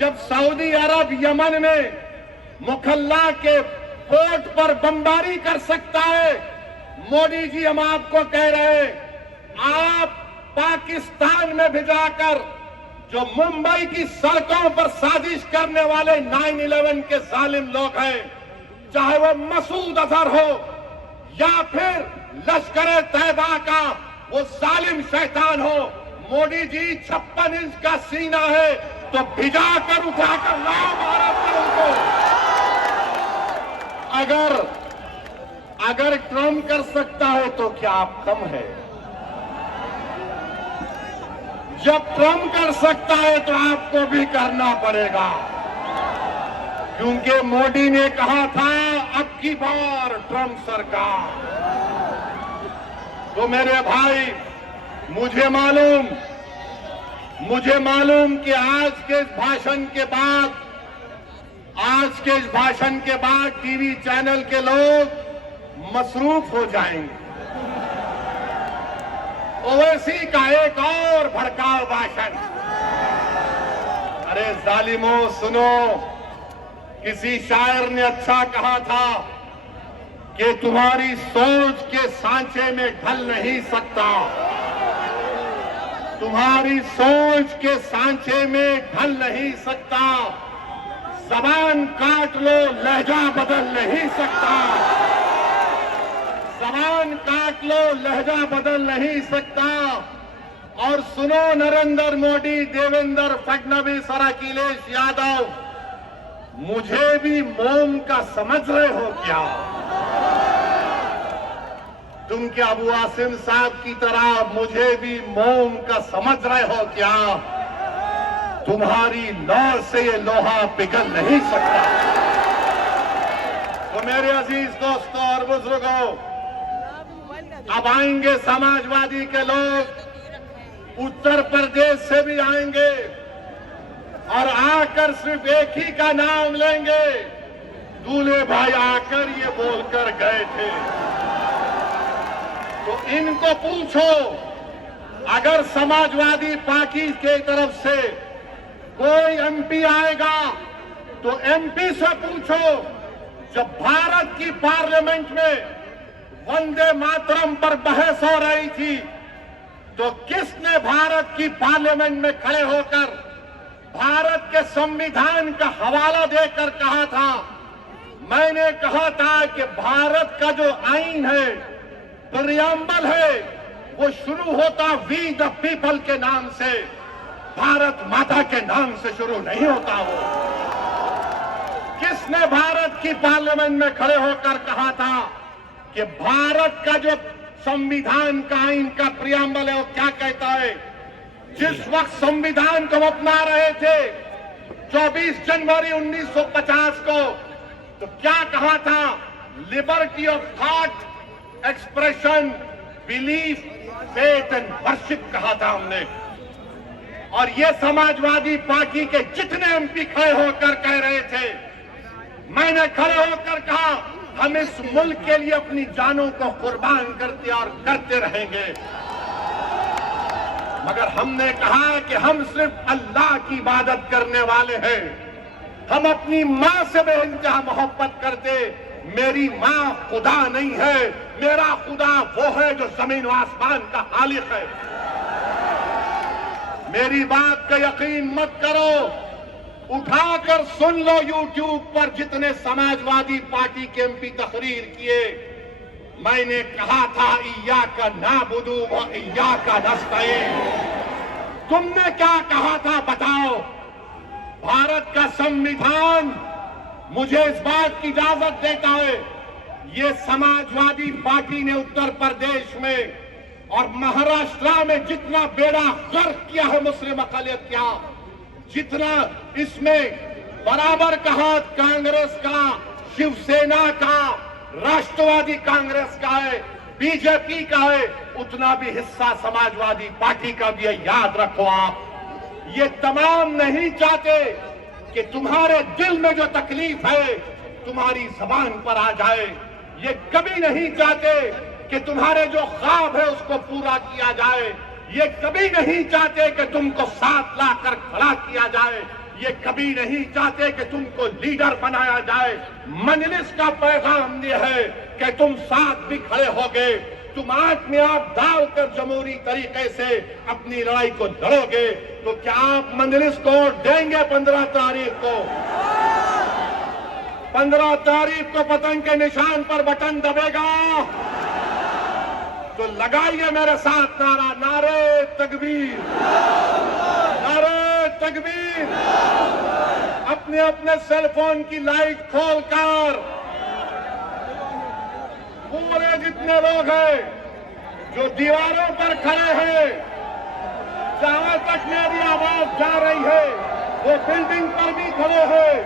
जब सऊदी अरब यमन में मुखल्ला के पोर्ट पर बमबारी कर सकता है, मोदी जी हम आपको कह रहे हैं, आप पाकिस्तान में भिजाकर जो मुंबई की सड़कों पर साजिश करने वाले 9/11 के जालिम लोग हैं, चाहे वो मसूद अजहर हो या फिर लश्कर तैयबा का वो जालिम शैतान हो, मोदी जी 56 इंच का सीना है तो भिजाकर उठाकर लाओ भारत में उनको। अगर ट्रम्प कर सकता है तो क्या आप कम है? जब ट्रम्प कर सकता है तो आपको भी करना पड़ेगा, क्योंकि मोदी ने कहा था अब की बार ट्रम्प सरकार। तो मेरे भाई, मुझे मालूम कि आज के इस भाषण के बाद टीवी चैनल के लोग मसरूफ हो जाएंगे। ओवैसी का एक और भड़काऊ भाषण। अरे जालिमों सुनो, किसी शायर ने अच्छा कहा था कि तुम्हारी सोच के सांचे में ढल नहीं सकता, तुम्हारी सोच के सांचे में ढल नहीं सकता, जबान काट लो लहजा बदल नहीं सकता, जबान काट लो लहजा बदल नहीं सकता। और सुनो नरेंद्र मोदी, देवेंद्र फडणवीस और अखिलेश यादव, मुझे भी मोम का समझ रहे हो क्या? तुम क्या अबू आसिम साहब की तरह मुझे भी मोम का समझ रहे हो क्या? तुम्हारी लौ से ये लोहा पिघल नहीं सकता। तो मेरे अजीज दोस्तों और बुजुर्गों, अब आएंगे समाजवादी के लोग, उत्तर प्रदेश से भी आएंगे और आकर सिर्फ एक ही का नाम लेंगे, दूल्हे भाई आकर ये बोलकर गए थे। तो इनको पूछो, अगर समाजवादी पार्टी के तरफ से कोई एमपी आएगा तो एमपी से पूछो, जब भारत की पार्लियामेंट में वंदे मातरम पर बहस हो रही थी तो किसने भारत की पार्लियामेंट में खड़े होकर भारत के संविधान का हवाला देकर कहा था? मैंने कहा था कि भारत का जो आईन है, प्रियम्बल है, वो शुरू होता वी द पीपल के नाम से, भारत माता के नाम से शुरू नहीं होता। वो किसने भारत की पार्लियामेंट में खड़े होकर कहा था कि भारत का जो संविधान का आईन का प्रियम्बल है वो क्या कहता है? जिस वक्त संविधान को अपना रहे थे 24 जनवरी 1950 को, तो क्या कहा था? Liberty of thought, expression, belief, faith and worship कहा था हमने। और ये समाजवादी पार्टी के जितने एमपी खड़े होकर कह रहे थे, मैंने खड़े होकर कहा हम इस मुल्क के लिए अपनी जानों को कुर्बान करते और करते रहेंगे। मगर हमने कहा कि हम सिर्फ अल्लाह की इबादत करने वाले हैं, हम अपनी मां से बेइंतहा मोहब्बत करते। मेरी मां खुदा नहीं है, मेरा खुदा वो है जो जमीन और आसमान का खालिक है। मेरी बात का यकीन मत करो, उठाकर सुन लो यूट्यूब पर जितने समाजवादी पार्टी के एमपी तकरीर किए। मैंने कहा था इय्याका नाबुदु व इय्याका नस्तईन। तुमने क्या कहा था बताओ? भारत का संविधान मुझे इस बात की इजाजत देता है, ये समाजवादी पार्टी ने उत्तर प्रदेश में और महाराष्ट्र में जितना बेड़ा गर्क किया है मुस्लिम अक़लियत का, जितना इसमें बराबर का हाथ कांग्रेस का, शिवसेना का, राष्ट्रवादी कांग्रेस का है, बीजेपी का है, उतना भी हिस्सा समाजवादी पार्टी का भी है। याद रखो आप, ये तमाम नहीं चाहते कि तुम्हारे दिल में जो तकलीफ है तुम्हारी जबान पर आ जाए। ये कभी नहीं चाहते कि तुम्हारे जो ख्वाब है उसको पूरा किया जाए। ये कभी नहीं चाहते कि तुमको साथ लाकर खड़ा किया जाए। ये कभी नहीं चाहते कि तुमको लीडर बनाया जाए। मजलिस का पैगाम ये है कि तुम साथ भी खड़े हो गए, तुम आंख में आप डालकर जमहूरी तरीके से अपनी लड़ाई को लड़ोगे, तो क्या आप मजलिस को देंगे 15 तारीख को? 15 तारीख को पतंग के निशान पर बटन दबेगा तो लगाइए मेरे साथ नारा, नारे तकबीर, नारे तकबीर। अपने अपने सेल फोन की लाइट खोलकर पूरे जितने लोग हैं जो दीवारों पर खड़े हैं, जहां तक मेरी आवाज जा रही है वो बिल्डिंग पर भी खड़े हैं।